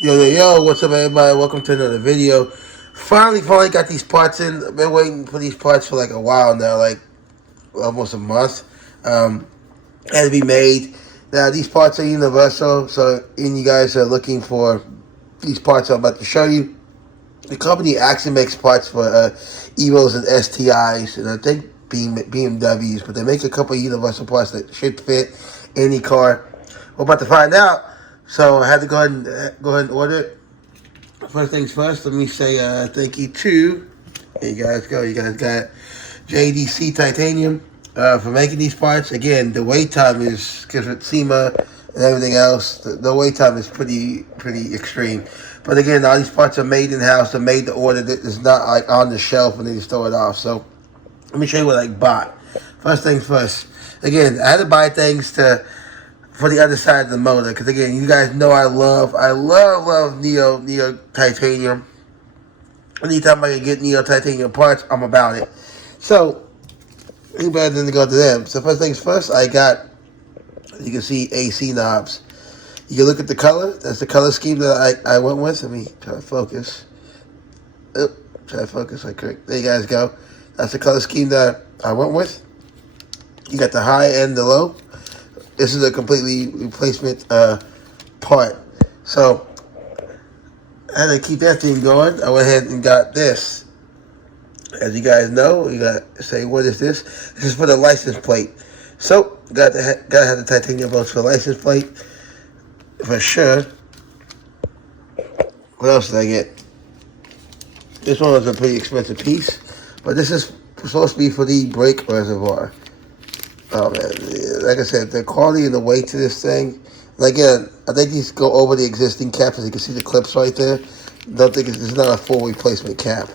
Yo, what's up, everybody? Welcome to another video. Finally got these parts in. I've been waiting for these parts for like a while now, like almost a month. Um, had to be made. Now, these parts are universal, so and you guys are looking for these parts I'm about to show you. The company actually makes parts for Evos and STIs, and I think BMWs, but they make a couple of universal parts that should fit any car. We're about to find out, so I had to go ahead and order it. First things first, let me say thank you to, here you guys go, you guys got JDC Titanium for making these parts. Again, the wait time is, because with SEMA and everything else, the wait time is pretty extreme. But again, all these parts are made in-house, they're made to order. It's not like on the shelf and then you store it off. So let me show you what I bought. First things first. Again, I had to buy things for the other side of the motor, because again, you guys know I love Neo Titanium. Anytime I can get Neo Titanium parts, I'm about it. So who better than to go to them? So first things first, I got, you can see, AC knobs. You can look at the color. That's the color scheme that I went with. Let me try to focus. Try to focus. There you guys go. That's the color scheme that I went with. You got the high and the low. This is a completely replacement part. So I had to keep that thing going. I went ahead and got this. As you guys know, you got to say, what is this? This is for the license plate. So gotta have the titanium bolts for the license plate for sure. What else did I get? This one was a pretty expensive piece, but this is supposed to be for the brake reservoir. Oh man, like I said, the quality and the weight to this thing. And again, I think these go over the existing caps, as you can see the clips right there. Don't think it's not a full replacement cap.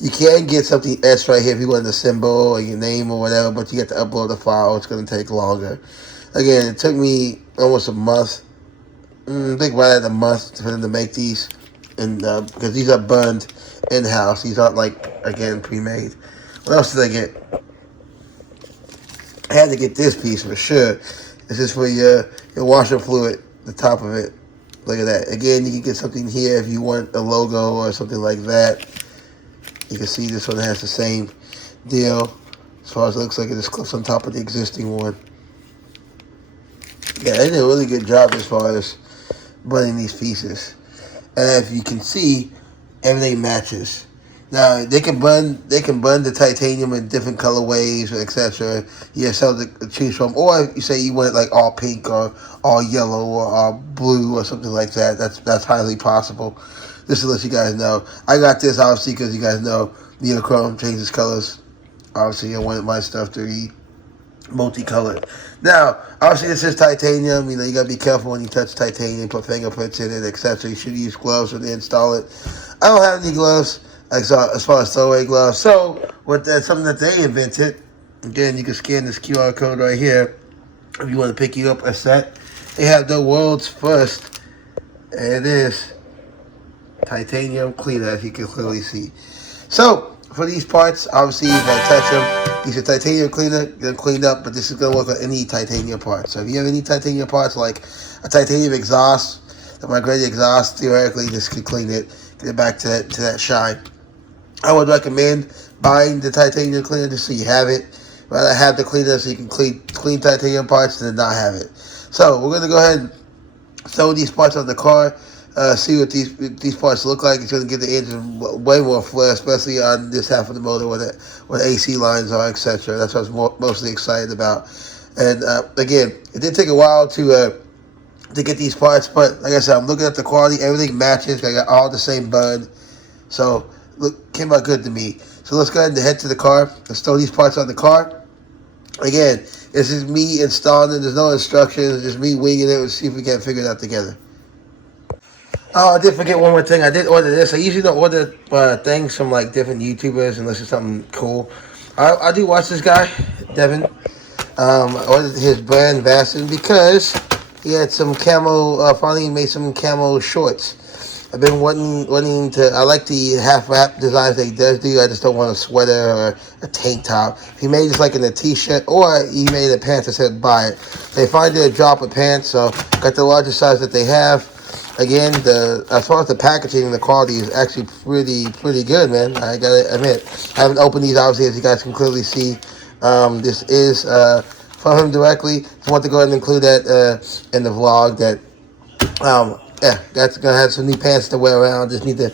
You can get something S right here if you want the symbol or your name or whatever, but you have to upload the file. It's going to take longer. Again, it took me almost a month. I think right at a month for them to make these, and because these are burned in-house. These aren't, like, again, pre-made. What else did I get? I had to get this piece for sure. This is for your washer fluid, the top of it. Look at that. Again, you can get something here if you want a logo or something like that. You can see this one has the same deal. As far as it looks like, it just clips on top of the existing one. Yeah, they did a really good job as far as blending these pieces. And if you can see, everything matches. Now they can blend the titanium in different colorways, etc. You have something to choose from, or if you say you want it like all pink or all yellow or all blue or something like that. That's highly possible. Just to let you guys know, I got this obviously because you guys know Neochrome changes colors. Obviously, I wanted my stuff to be multicolored. Now, obviously, this is titanium. You know, you gotta be careful when you touch titanium, put fingerprints in it, etc. You should use gloves when they install it. I don't have any gloves, as far as throwaway gloves. So, with that, something that they invented, again, you can scan this QR code right here if you want to pick you up a set. They have the world's first, and it is titanium cleaner, as you can clearly see. So, for these parts, obviously, if I touch them, these are titanium cleaner, get them cleaned up, but this is going to work on any titanium parts. So if you have any titanium parts, like a titanium exhaust, the migrated exhaust, theoretically, this could clean it, get it back to that shine. I would recommend buying the titanium cleaner just so you have it. Rather have the cleaner so you can clean titanium parts than not have it. So we're going to go ahead and throw these parts on the car. See what these parts look like. It's going to give the engine way more flair, especially on this half of the motor where the AC lines are, etc. That's what I was mostly excited about. And again, it did take a while to get these parts, but like I said, I'm looking at the quality. Everything matches. I got all the same bud. So, look, came out good to me. So let's go ahead and head to the car. Let's throw these parts on the car. Again, this is me installing it. There's no instructions. It's just me winging it. Let's see if we can figure it out together. Oh, I did forget one more thing. I did order this. I usually don't order things from like different YouTubers unless it's something cool. I do watch this guy, Devin. I ordered his brand Vassin because he had some camo. Finally made some camo shorts. I've been wanting to. I like the half wrap designs that he does do. I just don't want a sweater or a tank top. If he made this like in a t-shirt, or he made a pants, I said buy it. They finally did a drop of pants, so got the largest size that they have. again, as far as the packaging, the quality is actually pretty good, man. I gotta admit, I haven't opened these obviously, as you guys can clearly see. This is from him directly. Just want to go ahead and include that in the vlog. That yeah, that's gonna have some new pants to wear around. Just need to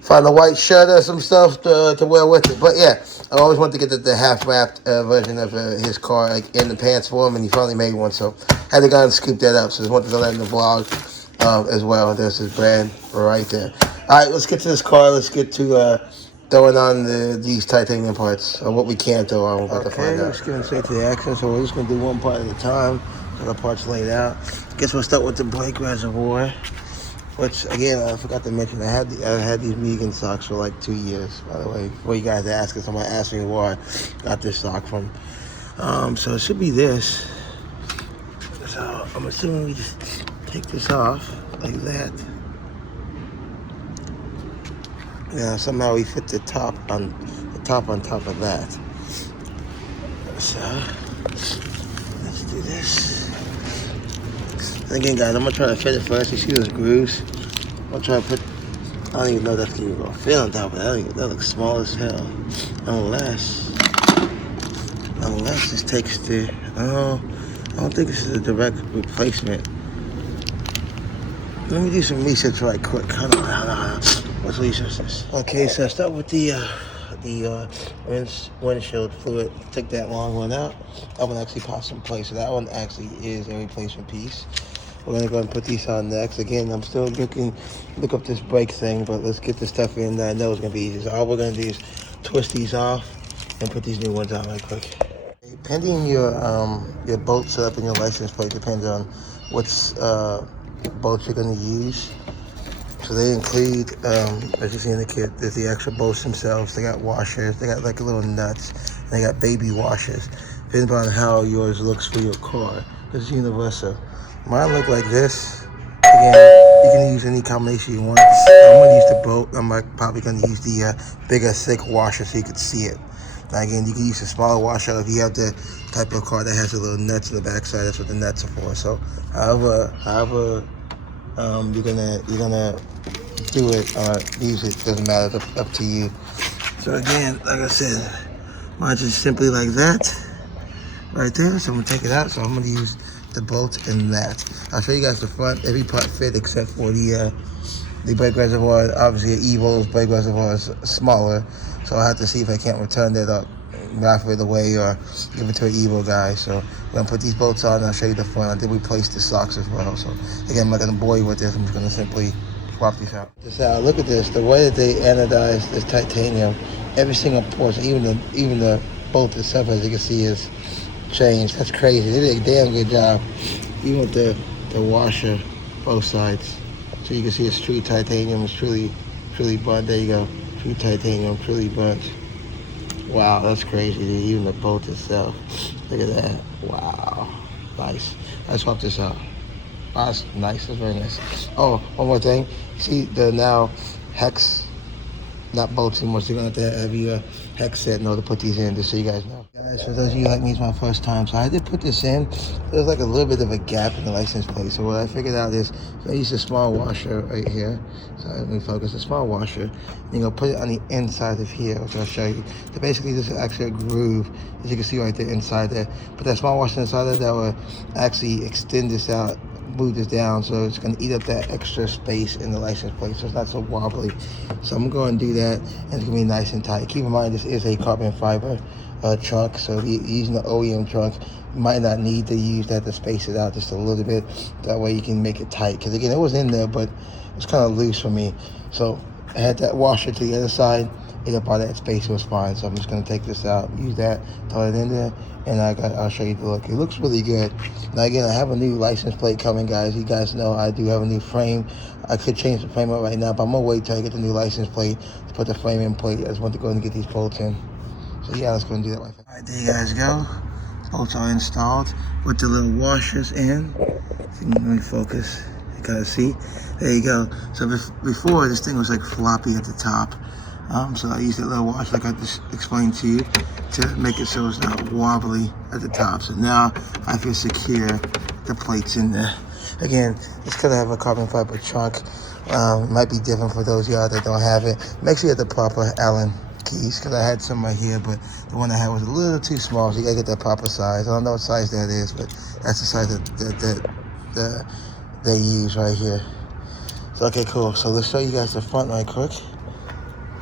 find a white shirt or some stuff to wear with it. But yeah, I always wanted to get the half-wrapped version of his car, like in the pants form, and he finally made one. So had to go and scoop that up. So just wanted to let in the vlog as well. There's his brand right there. All right, let's get to this car. Let's get to throwing on these titanium parts, or what we can throw on. We're about to find out. Let's get straight to the action. So we're just gonna do one part at a time. Got the parts laid out. Guess we'll start with the brake reservoir. Which, again, I forgot to mention, I had these Megan socks for like 2 years, by the way. Before you guys ask, if somebody asked me where I got this sock from. So it should be this. So I'm assuming we just take this off like that. Now somehow we fit the top on top of that. So let's do this. And again, guys, I'm gonna try to fit it first. You see those grooves? I'm gonna try to put. I don't even know if that's gonna go fit on top of that. That looks small as hell. Unless this takes the. I don't think this is a direct replacement. Let me do some research right quick. Hold on. Let's research this. Okay, so I start with the windshield fluid. Take that long one out. That one actually pops in place. So that one actually is a replacement piece. We're gonna go and put these on next. Again, I'm still look up this brake thing, but let's get this stuff in that I know it's gonna be easy. So all we're gonna do is twist these off and put these new ones on right quick. Depending your bolt setup and your license plate depends on what's bolts you're gonna use. So they include, as you see in the kit, there's the actual bolts themselves. They got washers, they got like little nuts, and they got baby washers. Depends on how yours looks for your car. It's universal. Mine look like this. Again, you can use any combination you want. I'm gonna use the bolt. I'm probably gonna use the bigger, thick washer so you can see it. Now again, you can use a smaller washer if you have the type of car that has the little nuts in the backside. That's what the nuts are for. So, however, you're gonna do it or use it. Doesn't matter. It's up to you. So again, like I said, mine's just simply like that, right there. So I'm gonna take it out. So I'm gonna use the bolt in that. I'll show you guys the front. Every part fit except for the brake reservoir. Obviously, Evo's brake reservoir is smaller, so I'll have to see if I can't return that up, raffle it away, or give it to an Evo guy. So we're gonna put these bolts on, and I'll show you the front. I did replace the socks as well. So again, I'm not gonna bore you with this. I'm just gonna simply swap these out. Look at this. The way that they anodized this titanium, every single portion, even the bolt itself, as you can see, is changed. That's crazy. They did a damn good job. Even with the washer, both sides. So you can see it's true titanium. It's truly burnt. There you go. True titanium, truly burnt. Wow, that's crazy, dude. Even the bolt itself. Look at that. Wow. Nice. I swapped this out. Oh, that's nice. That's very nice. Oh, one more thing. See the now hex, not bolts anymore. So you're going to have to have your hex set in order to put these in, just so you guys know. Guys, for those of you like me, it's my first time. So I did put this in. There's like a little bit of a gap in the license plate. So what I figured out is I use a small washer right here. So let me focus. A small washer. And you're going to put it on the inside of here, which I'll show you. So basically, this is actually a groove, as you can see right there inside there. Put that small washer inside there that will actually extend this out, move this down, so it's going to eat up that extra space in the license plate, so it's not so wobbly. So I'm going to do that, and it's going to be nice and tight. Keep in mind, this is a carbon fiber trunk, so using the OEM trunk, you might not need to use that to space it out just a little bit. That way you can make it tight, because again, it was in there, but it's kind of loose for me. So I had that washer to the other side, ate up all that space. It was fine. So I'm just going to take this out, use that, throw it in there, and I'll show you the look. It looks really good. Now again, I have a new license plate coming, guys. You guys know I do have a new frame. I could change the frame up right now, but I'm going to wait till I get the new license plate to put the frame in plate. I just want to go and get these bolts in. So yeah, let's go and do that. All right, there you guys go. Bolts are installed with the little washers in. If you can really focus, you gotta see. There you go. So before, this thing was like floppy at the top. So I used that little washer, like I just explained to you, to make it so it's not wobbly at the top. So now I can secure the plates in there. Again, it's gonna have a carbon fiber trunk. Might be different for those of y'all that don't have it. Make sure you have the proper Allen keys, because I had some right here, but the one I had was a little too small, so you gotta get that proper size. I don't know what size that is, but that's the size that they use right here. So, okay, cool. So let's show you guys the front right quick.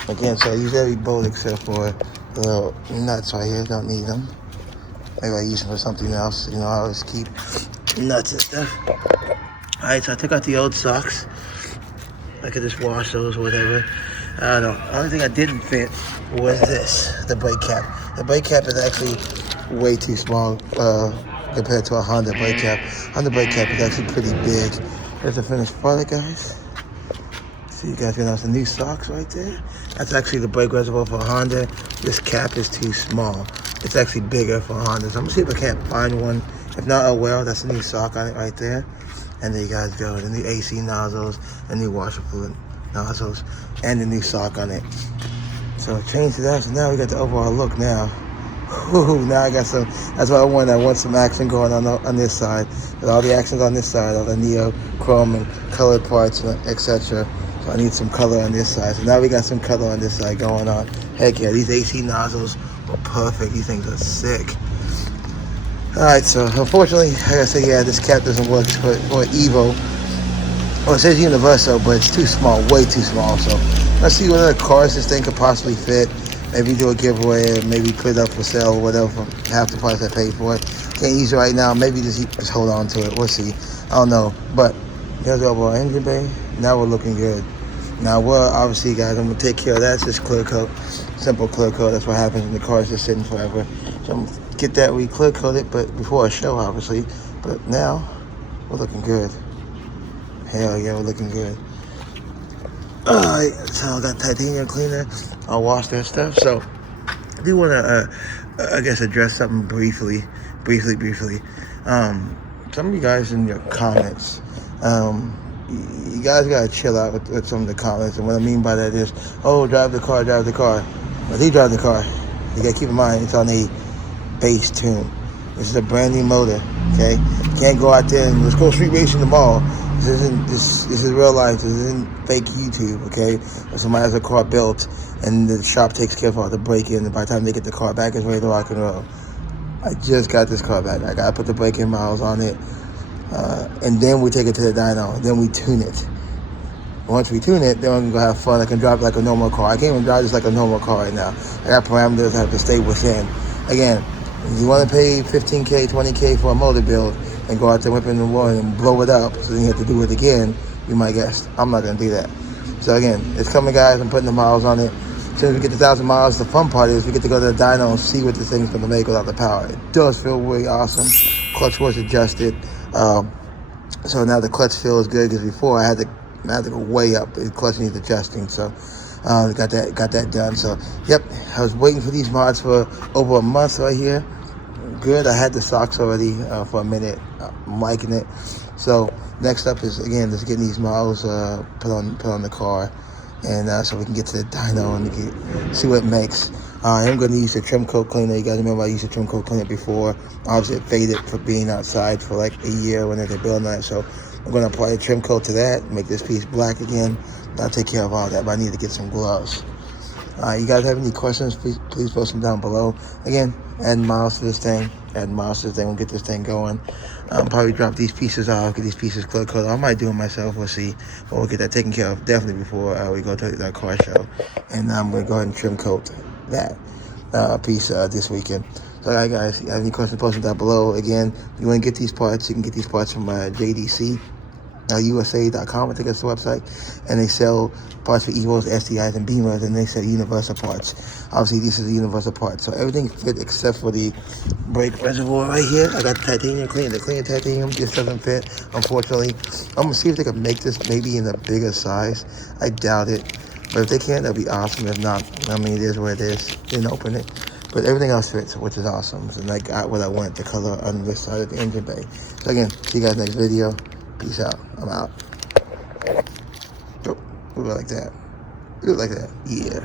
Again, so I use every bolt except for the little nuts right here. Don't need them. Maybe I use them for something else. You know, I always keep nuts and stuff. Alright, so I took out the old socks. I could just wash those or whatever. I don't know. The only thing I didn't fit was this, the brake cap. The brake cap is actually way too small compared to a Honda brake cap. Honda brake cap is actually pretty big. Here's the finished product, guys. So you guys can have some new socks right there. That's actually the brake reservoir for a Honda. This cap is too small. It's actually bigger for a Honda. So I'm gonna see if I can't find one. If not, oh well, that's a new sock on it right there. And there you guys go, the new AC nozzles, the new washer fluid nozzles, and the new sock on it. So change to that, so now we got the overall look now. Whew, now I got some, that's what I want. I want some action going on this side. With all the actions on this side, all the neo, chrome, and colored parts, etc. So I need some color on this side. So now we got some color on this side going on. Heck yeah, these AC nozzles are perfect. These things are sick. Alright, so unfortunately, like I said, yeah, this cap doesn't work for Evo. Well, it says Universal, but it's too small, way too small. So let's see what other cars this thing could possibly fit. Maybe do a giveaway, or maybe put it up for sale or whatever for half the price I paid for it. Can't use it right now. Maybe just hold on to it. We'll see. I don't know. But there's the overall engine bay. Now we're looking good. Now, well, obviously, guys, I'm going to take care of that. It's just clear coat. Simple clear coat. That's what happens when the car is just sitting forever. So I'm going to get that clear coated, but before I show, obviously. But now, we're looking good. Hell yeah, we're looking good. Alright, so I got titanium cleaner. I'll wash that stuff. So, I do want to, I guess, address something briefly. Some of you guys in your comments, you guys gotta chill out with some of the comments. And what I mean by that is, oh, drive the car. But he drive the car. You gotta keep in mind, it's on a base tune. This is a brand new motor, okay? Can't go out there and let's go street racing tomorrow. This is real life. This isn't fake YouTube, okay? If somebody has a car built and the shop takes care of all the break-in, and by the time they get the car back, it's ready to rock and roll. I just got this car back. I gotta put the break-in miles on it, and then we take it to the dyno. Then we tune it. Once we tune it, then we can go have fun. I can drive it like a normal car. I can't even drive this like a normal car right now. I got parameters I have to stay within. Again, if you want to pay $15K, $20K for a motor build and go out there whipping the wall and blow it up, so then you have to do it again, you might guess. I'm not going to do that. So again, it's coming, guys. I'm putting the miles on it. As soon as we get to 1,000 miles, the fun part is we get to go to the dyno and see what this thing's going to make without the power. It does feel really awesome. Clutch was adjusted. So now the clutch feels good, because before I had to go way up. The clutch needs adjusting. So got that done. So yep, I was waiting for these mods for over a month right here. Good. I had the socks already for a minute. I'm liking it. So next up is, again, just getting these models put on the car, and so we can get to the dyno and see what it makes. I am going to use the trim coat cleaner. You guys remember I used the trim coat cleaner before. Obviously it faded for being outside for like a year when they're building that. So I'm going to apply a trim coat to that, make this piece black again. I'll take care of all that, but I need to get some gloves. You guys have any questions, please post them down below. Again, adding miles to this thing. We'll get this thing going. Probably drop these pieces off, get these pieces clear coated. I might do it myself, we'll see. But we'll get that taken care of definitely before we go to that car show. And I'm going to go ahead and trim coat that piece this weekend. So, all right, guys, if you have any questions, post them down below. Again, if you want to get these parts, you can get these parts from JDC. USA.com, I think that's the website, and they sell parts for Evos, STIs, and Beamers, and they sell universal parts. Obviously, this is a universal part, so everything fit except for the brake reservoir right here. I got the titanium clean. The clean titanium just doesn't fit, unfortunately. I'm gonna see if they can make this maybe in a bigger size. I doubt it, but if they can, that'd be awesome. If not, I mean, it is what it is. Didn't open it, but everything else fits, which is awesome. So I got what I want, the color on this side of the engine bay. So again, see you guys next video. Peace out. I'm out. Oh, like that. Yeah.